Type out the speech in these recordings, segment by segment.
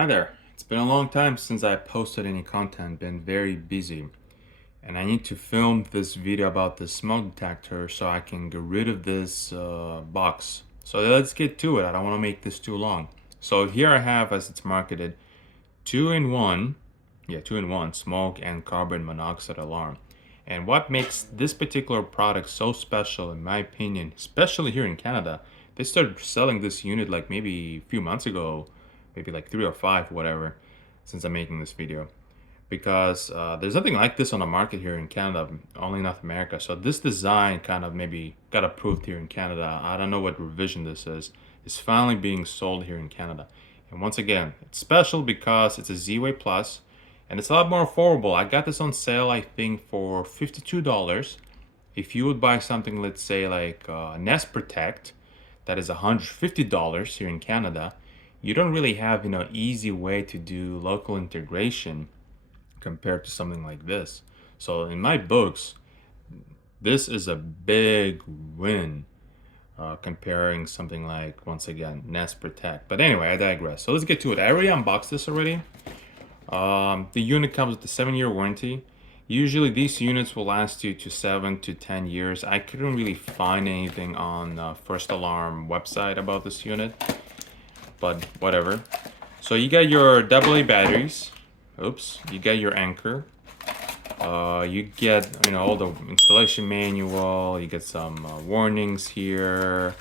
Hi there. It's been a long time since I posted any content, been very busy. And I need to film this video about the smoke detector so I can get rid of this box. So let's get to it. I don't want to make this too long. So here I have, as it's marketed, 2-in-1, yeah, 2-in-1 smoke and carbon monoxide alarm. And what makes this particular product so special, in my opinion, especially here in Canada, they started selling this unit like maybe a few months ago, maybe like 3 or 5, whatever, since I'm making this video. Because there's nothing like this on the market here in Canada, only in North America. So this design kind of maybe got approved here in Canada. I don't know what revision this is. It's finally being sold here in Canada. And once again, it's special because it's a Z-Wave Plus, and it's a lot more affordable. I got this on sale, I think, for $52. If you would buy something, let's say like Nest Protect, that is $150 here in Canada, you don't really have, easy way to do local integration compared to something like this. So in my books, this is a big win comparing something like, once again, Nest Protect. But anyway, I digress. So let's get to it. I already unboxed this already. The unit comes with a 7-year warranty. Usually these units will last you to 7 to 10 years. I couldn't really find anything on First Alarm website about this unit, but whatever. So you got your AA batteries. Oops, you get your anchor. You get, all the installation manual. You get some warnings here.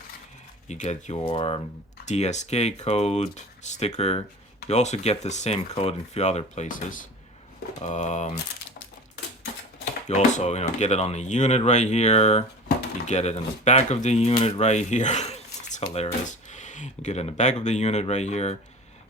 You get your DSK code sticker. You also get the same code in a few other places. You also, get it on the unit right here. You get it in the back of the unit right here. It's hilarious. You get it in the back of the unit right here.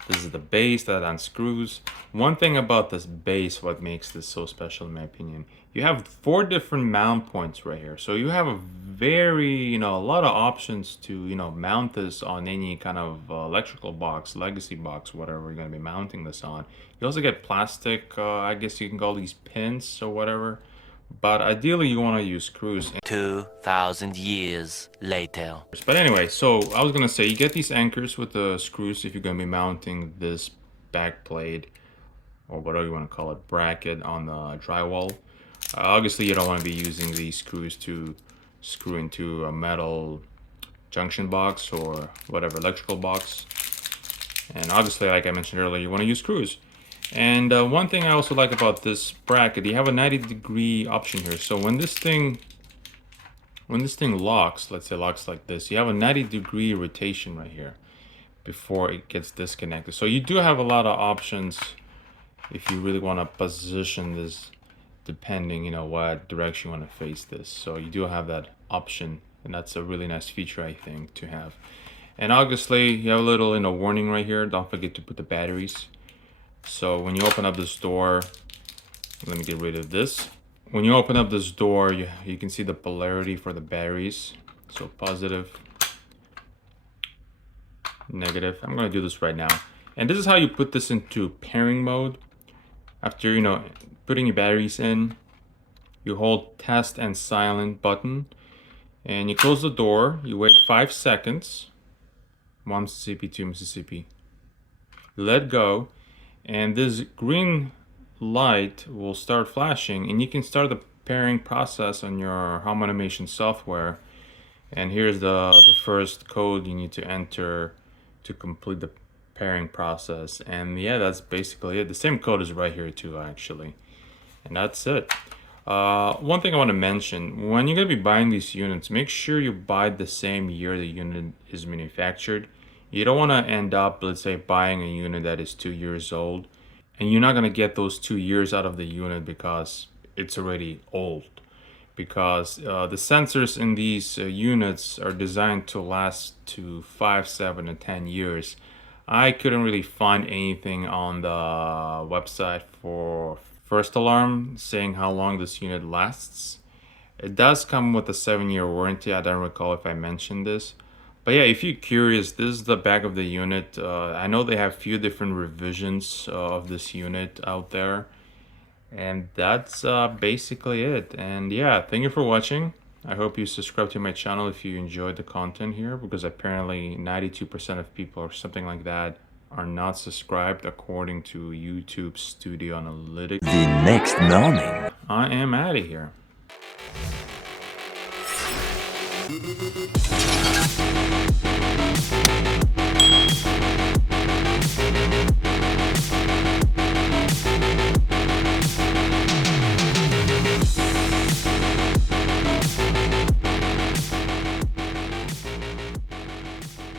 This is the base that unscrews. One thing about this base, what makes this so special in my opinion, you have 4 different mount points right here. So you have a very, a lot of options to, mount this on any kind of electrical box, legacy box, whatever you're going to be mounting this on. You also get plastic, I guess you can call these pins or whatever. But ideally you want to use screws. 2,000 years later. But anyway, so I was gonna say, you get these anchors with the screws if you're gonna be mounting this back plate, or whatever you want to call it, bracket on the drywall. Obviously you don't want to be using these screws to screw into a metal junction box or whatever electrical box. And obviously, like I mentioned earlier, you want to use screws. And one thing I also like about this bracket, you have a 90-degree option here. So when this thing locks, let's say locks like this, you have a 90-degree rotation right here before it gets disconnected. So you do have a lot of options if you really want to position this depending, what direction you want to face this. So you do have that option, and that's a really nice feature, I think, to have. And obviously, you have a little, warning right here. Don't forget to put the batteries. So when you open up this door, let me get rid of this. When you open up this door, you can see the polarity for the batteries. So positive, negative. I'm gonna do this right now. And this is how you put this into pairing mode. After, putting your batteries in, you hold test and silent button, and you close the door. You wait 5 seconds. 1 Mississippi, 2 Mississippi. You let go, and this green light will start flashing, and you can start the pairing process on your home automation software. And here's the first code you need to enter to complete the pairing process. And yeah, that's basically it. The same code is right here too, actually. And that's it. One thing I want to mention, when you're going to be buying these units, make sure you buy the same year the unit is manufactured. You don't want to end up, let's say, buying a unit that is 2 years old, and you're not going to get those 2 years out of the unit because it's already old. Because the sensors in these units are designed to last to 5, 7, and 10 years. I couldn't really find anything on the website for First Alarm saying how long this unit lasts. It does come with a 7-year warranty. I don't recall if I mentioned this. But yeah, if you're curious, this is the back of the unit. I know they have a few different revisions of this unit out there. And that's basically it. And yeah, thank you for watching. I hope you subscribe to my channel if you enjoyed the content here, because apparently 92% of people or something like that are not subscribed according to YouTube Studio Analytics. The next morning. I am out of here.